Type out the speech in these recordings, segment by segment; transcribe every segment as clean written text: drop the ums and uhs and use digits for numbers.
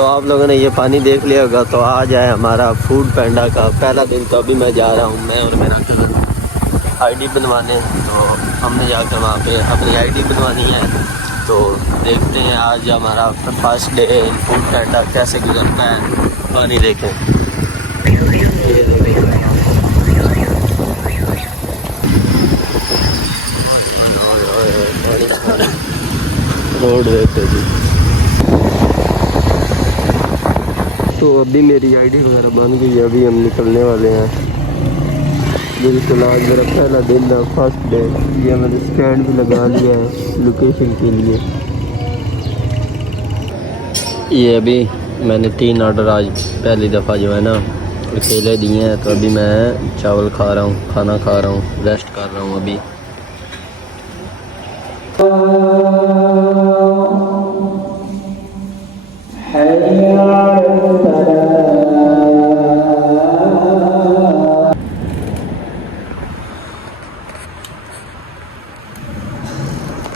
तो आप लोगों ने ये पानी देख लिया होगा। तो आज है हमारा फूड पैंडा का पहला दिन। तो अभी मैं जा रहा हूँ, मैं और मेरा कज़न आईडी बनवाने। तो हमने जाकर वहाँ पे अपनी आईडी बनवानी है। तो देखते हैं आज हमारा फर्स्ट डे फूड पैंडा कैसे गुजरता है। पानी देखें, रोड देखते जी। तो अभी मेरी आईडी वगैरह बन गई है, अभी हम निकलने वाले हैं। बिल्कुल आज मेरा पहला दिन है, फर्स्ट डे। ये मैंने स्टैंड भी लगा लिया है लोकेशन के लिए। ये अभी मैंने 3 ऑर्डर आज पहली दफ़ा जो है ना अकेले दिए हैं। तो अभी मैं चावल खा रहा हूँ, खाना खा रहा हूँ, रेस्ट कर रहा हूँ अभी।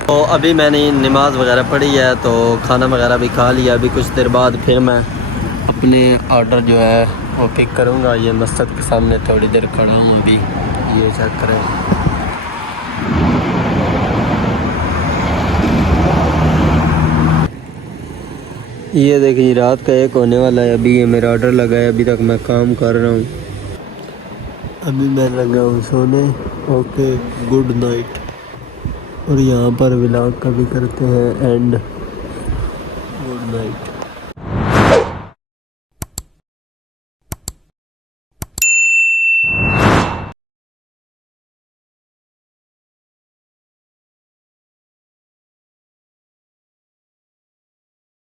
तो अभी मैंने नमाज़ वगैरह पढ़ी है, तो खाना वगैरह भी खा लिया। अभी कुछ देर बाद फिर मैं अपने ऑर्डर जो है वो पिक करूँगा। ये मस्जिद के सामने थोड़ी देर खड़ा हूँ अभी, ये चेक करें। ये देखिए रात का 1 होने वाला है। अभी ये मेरा ऑर्डर लगा है, अभी तक मैं काम कर रहा हूँ। अभी मैं लगा हूँ सोने। Okay, good night. और यहाँ पर व्लॉग का भी करते हैं एंड।